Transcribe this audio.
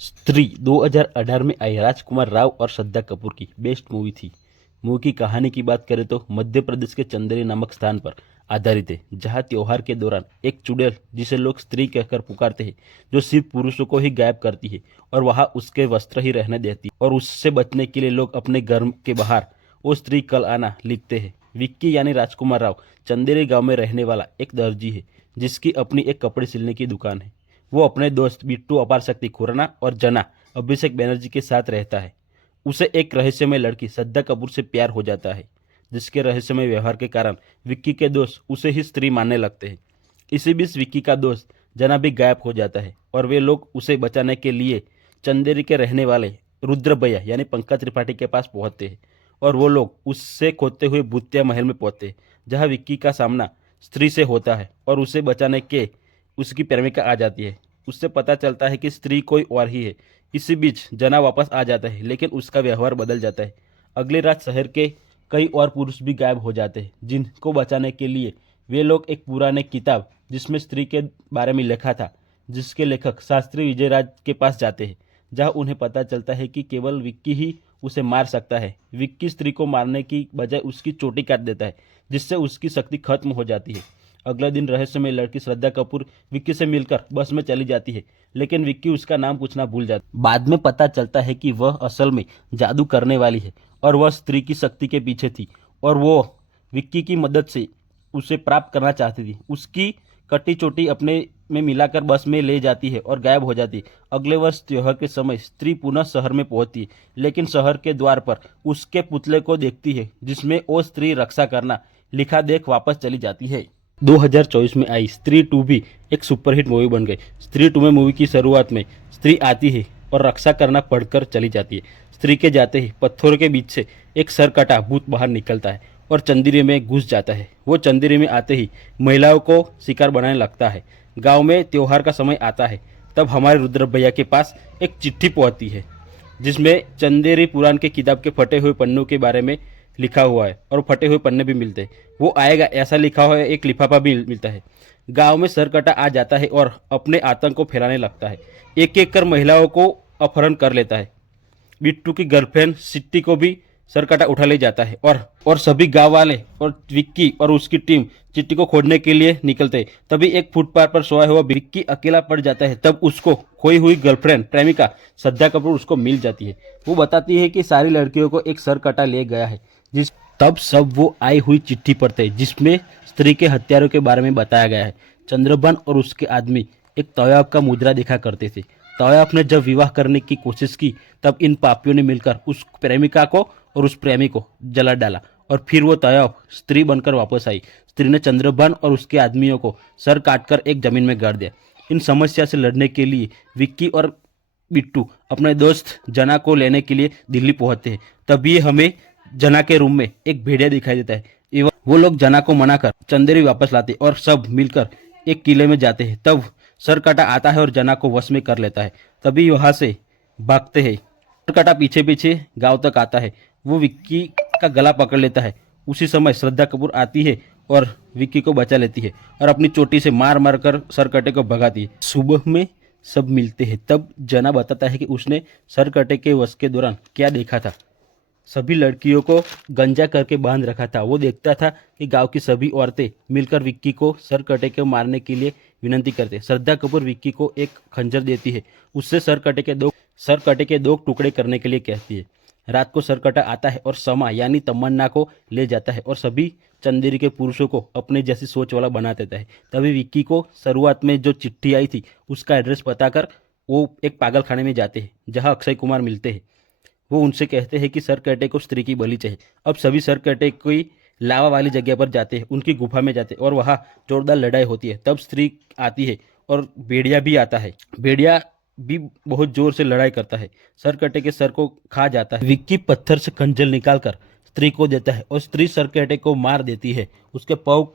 स्त्री 2018 में आई राजकुमार राव और श्रद्धा कपूर की बेस्ट मूवी थी। मूवी की कहानी की बात करें तो मध्य प्रदेश के चंदेरी नामक स्थान पर आधारित है, जहां त्योहार के दौरान एक चुड़ैल जिसे लोग स्त्री कहकर पुकारते हैं, जो सिर्फ पुरुषों को ही गायब करती है और वहां उसके वस्त्र ही रहने देती है, और उससे बचने के लिए लोग अपने घर के बाहर वो स्त्री कल आना लिखते हैं। विक्की यानी राजकुमार राव चंदेरी गांव में रहने वाला एक दर्जी है, जिसकी अपनी एक कपड़े सिलने की दुकान है। वो अपने दोस्त बिट्टू अपार शक्ति खुराना और जना अभिषेक बनर्जी के साथ रहता है। उसे एक रहस्यमय लड़की श्रद्धा कपूर से प्यार हो जाता है, जिसके रहस्यमय व्यवहार के कारण विक्की के दोस्त उसे ही स्त्री मानने लगते हैं। इसी बीच विक्की का दोस्त जना भी गायब हो जाता है और वे लोग उसे बचाने के लिए चंदेरी के रहने वाले रुद्र भैया यानी पंकज त्रिपाठी के पास पहुंचते हैं, और वो लोग उससे खोदते हुए भूतिया महल में पहुंचते हैं, जहां विक्की का सामना स्त्री से होता है और उसे बचाने के उसकी प्रेमिका आ जाती है। उससे पता चलता है कि स्त्री कोई और ही है। इसी बीच जना वापस आ जाता है, लेकिन उसका व्यवहार बदल जाता है। अगली रात शहर के कई और पुरुष भी गायब हो जाते हैं, जिनको बचाने के लिए वे लोग एक पुराने किताब जिसमें स्त्री के बारे में लिखा था, जिसके लेखक शास्त्री विजयराज के पास जाते हैं, जहां उन्हें पता चलता है कि केवल विक्की ही उसे मार सकता है। विक्की स्त्री को मारने की बजाय उसकी चोटी काट देता है, जिससे उसकी शक्ति खत्म हो जाती है। अगले दिन रहस्यमय लड़की श्रद्धा कपूर विक्की से मिलकर बस में चली जाती है, लेकिन विक्की उसका नाम पूछना भूल जाता है। बाद में पता चलता है कि वह असल में जादू करने वाली है और वह स्त्री की शक्ति के पीछे थी, और वो विक्की की मदद से उसे प्राप्त करना चाहती थी। उसकी कटी चोटी अपने में मिलाकर बस में ले जाती है और गायब हो जाती है। अगले वर्ष त्योहार के समय स्त्री पुनः शहर में पहुंचती है, लेकिन शहर के द्वार पर उसके पुतले को देखती है, जिसमें वो स्त्री रक्षा करना लिखा देख वापस चली जाती है। 2024 में आई स्त्री 2 भी एक सुपरहिट मूवी बन गई। स्त्री 2 में मूवी की शुरुआत में स्त्री आती है और रक्षा करना पढ़कर चली जाती है। स्त्री के जाते ही पत्थरों के बीच से एक सरकटा भूत बाहर निकलता है और चंदेरी में घुस जाता है। वो चंदेरी में आते ही महिलाओं को शिकार बनाने लगता है। गांव में त्योहार का समय आता है, तब हमारे रुद्र भैया के पास एक चिट्ठी पहुंचती है, जिसमें चंदेरी पुराण के किताब के फटे हुए पन्नों के बारे में लिखा हुआ है, और फटे हुए पन्ने भी मिलते हैं। वो आएगा ऐसा लिखा हुआ है, एक लिफाफा भी मिलता है। गांव में सरकटा आ जाता है और अपने आतंक को फैलाने लगता है। एक एक कर महिलाओं को अपहरण कर लेता है। बिट्टू की गर्लफ्रेंड सिट्टी को भी सरकटा उठा ले जाता है, और सभी गांव वाले और विक्की और उसकी टीम चिट्टी को खोजने के लिए निकलते हैं। तभी एक फुटपाथ पर सोया हुआ विक्की अकेला पड़ जाता है। तब उसको खोई हुई गर्लफ्रेंड प्रेमिका श्रद्धा कपूर उसको मिल जाती है। वो बताती है कि सारी लड़कियों को एक सरकटा ले गया है। जिस तब सब वो आई हुई चिट्ठी पढ़ते हैं, जिसमें स्त्री के हत्यारों के बारे में बताया गया है। चंद्रभान और उसके आदमी एक तवाब का मुद्रा देखा करते थे। तवाब ने जब विवाह करने की कोशिश की, तब इन पापियों ने मिलकर उस प्रेमिका को और उस प्रेमी को जला डाला, और फिर वो तवाब स्त्री बनकर वापस आई। स्त्री ने चंद्रभान और उसके आदमियों को सर काटकर एक जमीन में गाड़ दिया। इन समस्या से लड़ने के लिए विक्की और बिट्टू अपने दोस्त जना को लेने के लिए दिल्ली पहुंचते हैं। तभी हमें जना के रूम में एक भेड़िया दिखाई देता है। एवं वो लोग जना को मनाकर चंदेरी वापस लाते और सब मिलकर एक किले में जाते हैं। तब सरकटा आता है और जना को वश में कर लेता है। तभी वहां से भागते हैं। सरकटा पीछे पीछे गांव तक आता है। वो विक्की का गला पकड़ लेता है। उसी समय श्रद्धा कपूर आती है और विक्की को बचा लेती है और अपनी चोटी से मार मार कर सरकटे को भगाती है। सुबह में सब मिलते हैं। तब जना बताता है कि उसने सरकटे के वश के दौरान क्या देखा था। सभी लड़कियों को गंजा करके बांध रखा था। वो देखता था कि गांव की सभी औरतें मिलकर विक्की को सरकटे को मारने के लिए विनती करते। श्रद्धा कपूर विक्की को एक खंजर देती है। उससे सरकटे के दो टुकड़े करने के लिए कहती है। रात को सरकटा आता है और समा यानी तमन्ना को ले जाता है और सभी चंदेरी के पुरुषों को अपने जैसी सोच वाला बना देता है। तभी विक्की को शुरुआत में जो चिट्ठी आई थी उसका एड्रेस बताकर वो एक पागल खाने में जाते हैं, जहां अक्षय कुमार मिलते हैं। वो उनसे कहते हैं कि सरकटे को स्त्री की बलि चाहिए। अब सभी सरकटे कोई लावा वाली जगह पर जाते हैं, उनकी गुफा में जाते हैं, और वहाँ जोरदार लड़ाई होती है। तब स्त्री आती है और भेड़िया भी आता है। भेड़िया भी बहुत जोर से लड़ाई करता है। सरकटे के सर को खा जाता है। विक्की पत्थर से खंजर निकालकर स्त्री को देता है और स्त्री सरकटे को मार देती है। उसके पाँव